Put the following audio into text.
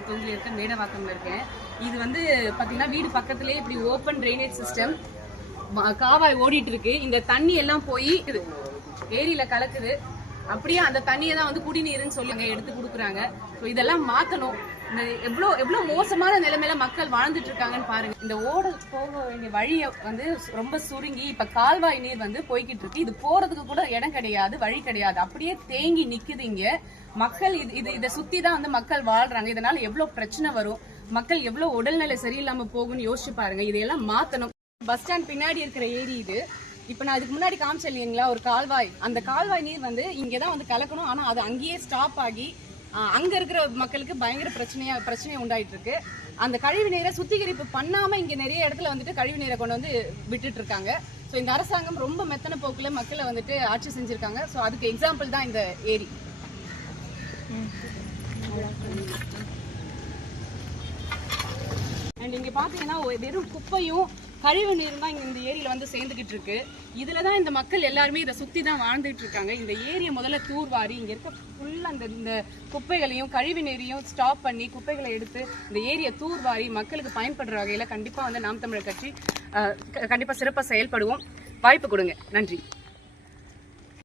நாமக்கல் தொகுதியில் இருக்க மேடவாக்கம்ல இருக்கேன். இது வந்து பாத்தீங்கன்னா வீடு பக்கத்திலே இப்படி ஓப்பன் ட்ரைனேஜ் சிஸ்டம் காவாய் ஓடிட்டு இருக்கு. இந்த தண்ணி எல்லாம் போய் ஏரியில கலக்குது. அப்படியே அந்த தண்ணியை தான் வந்து குடிநீர்னு சொல்லுங்க எடுத்து கொடுக்குறாங்க. ஸோ இதெல்லாம் மாற்றணும். இந்த எவ்வளோ மோசமான நிலைமையில மக்கள் வாழ்ந்துட்டு இருக்காங்கன்னு பாருங்க. இந்த ஓட போக வேண்டிய வழியை வந்து ரொம்ப சுருங்கி இப்ப கால்வாய் நீர் வந்து போய்கிட்டு இருக்கு. இது போறதுக்கு கூட இடம் கிடையாது, வழி கிடையாது, அப்படியே தேங்கி நிக்குது இங்க. மக்கள் இதை சுத்தி தான் வந்து மக்கள் வாழ்றாங்க. இதனால எவ்வளவு பிரச்சனை வரும், மக்கள் எவ்வளவு உடல்நிலை சரியில்லாம போகும்னு யோசிச்சு பாருங்க. இதையெல்லாம் மாத்தணும். பஸ் ஸ்டாண்ட் பின்னாடி இருக்கிற ஏரி இது. இப்ப நான் அதுக்கு முன்னாடி காமிச்சேன் இல்லைங்களா ஒரு கால்வாய், அந்த கால்வாய் நீர் வந்து இங்கதான் வந்து கலக்கணும். ஆனா அது அங்கேயே ஸ்டாப் ஆகி அங்க இருக்கிற மக்களுக்கு பயங்கர பிரச்சனையா உண்டாயிட்டு இருக்கு. அந்த கழிவு நீரை சுத்திகரிப்பு பண்ணாம இங்க நிறைய இடத்துல வந்துட்டு கழிவு நீரை கொண்டு வந்து விட்டுட்டு இருக்காங்க. ஸோ இந்த அரசாங்கம் ரொம்ப மெத்தன போக்குல மக்களை வந்துட்டு ஆட்சி செஞ்சிருக்காங்க. ஸோ அதுக்கு எக்ஸாம்பிள் தான் இந்த ஏரி. அண்ட் இங்க பாத்தீங்கன்னா வெறும் குப்பையும் கழிவு நீர் தான் இந்த ஏரியில வந்து சேர்ந்துகிட்டு இருக்கு. இதுலதான் இந்த மக்கள் எல்லாருமே இதை சுத்தி தான் வாழ்ந்துட்டு இருக்காங்க. இந்த ஏரியை முதல்ல தூர்வாரி இங்க இருக்க ஃபுல்லா இந்த குப்பைகளையும் கழிவு நீரையும் ஸ்டாப் பண்ணி குப்பைகளை எடுத்து இந்த ஏரியை தூர்வாரி மக்களுக்கு பயன்படுற வகையில கண்டிப்பா வந்து நாம் தமிழர் கட்சி கண்டிப்பா சிறப்பா செயல்படுவோம். வாய்ப்பு கொடுங்க. நன்றி.